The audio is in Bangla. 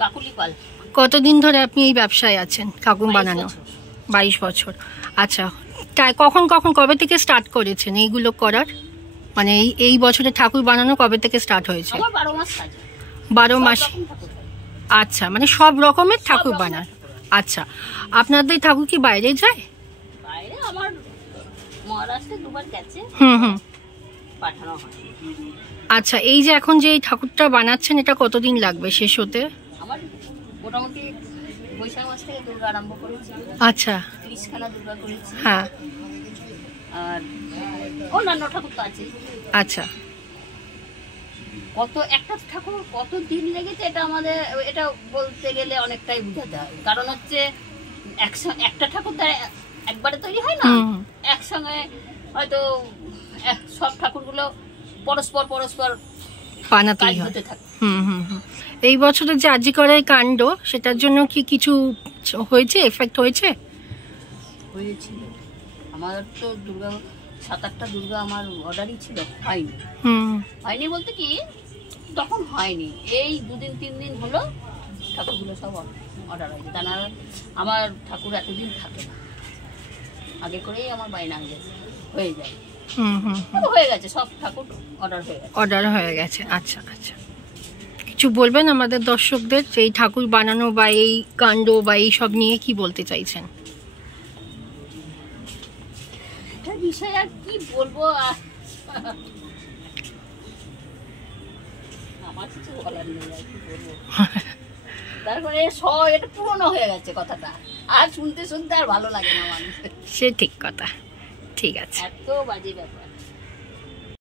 কাকুলি পাল। কতদিন ধরে আপনি এই ব্যবসায় আছেন ঠাকুর বানানো? 22 বছর। আচ্ছা, তাই কখন কবে থেকে স্টার্ট করেছেন এইগুলো করার? মানে এই বছরে ঠাকুর বানানো কবে থেকে স্টার্ট হয়েছে? 12 মাস কাজ। 12 মাস। আচ্ছা, মানে সব রকমের ঠাকুর বানান। আচ্ছা, আপনাদের ঠাকুর কি বাইরে যায়? বাইরে আমার মহারাষ্ট্রে দুবার গেছে। পাঠানো হয়। আচ্ছা, এই যে এখন যে এই ঠাকুরটা বানাচ্ছেন এটা কতদিন লাগবে শেষ হতে? আমার মোটামুটি বৈশাখ মাস থেকে দুর্গা আরম্ভ করেছি। আচ্ছা, 30খানা দুর্গা করেছি। হ্যাঁ, আর অন্যান্য ঠাকুর তো আছে। আচ্ছা, কত একটা ঠাকুর কত দিন লেগেছে এটা বলতে গেলে অনেকটাই বোঝাতে হয়। কারণ হচ্ছে একটা ঠাকুর একবারে তৈরি হয় না, একসঙ্গে হয়তো সব ঠাকুরগুলো পরস্পর বানাতেই হতে থাকে। এই বছরের যে আজিকরের কাণ্ড, সেটার জন্য কি কিছু হয়েছে, এফেক্ট হয়েছিল? আমার তো দুর্গা 7-8টা দুর্গা আমার অর্ডারই ছিল, হয়নি বলতে কি তখন হয়নি। এই 2-3 দিন হলো ঠাকুরগুলো সব অর্ডার হয়েছে। তা না আমার ঠাকুর এতদিন থাকে না, আগে করেই আমার বায়না হয়ে যায়। হয়ে গেছে, সব ঠাকুর অর্ডার হয়ে গেছে। আচ্ছা আচ্ছা, কিছু বলবেন আমাদের দর্শকদের যে এই ঠাকুর বানানো বা এই কাণ্ড বা এই সব নিয়ে কি বলতে চাইছেন? এটা বিষয় আর কি বলবো, আমার কিছু বলার নেই আর কি বলবো। তারপরে এটা পুরনো হয়ে গেছে কথাটা, আর শুনতে আর ভালো লাগে না মানুষের। সে ঠিক কথা, ঠিক আছে। এত বাজে ব্যাপার।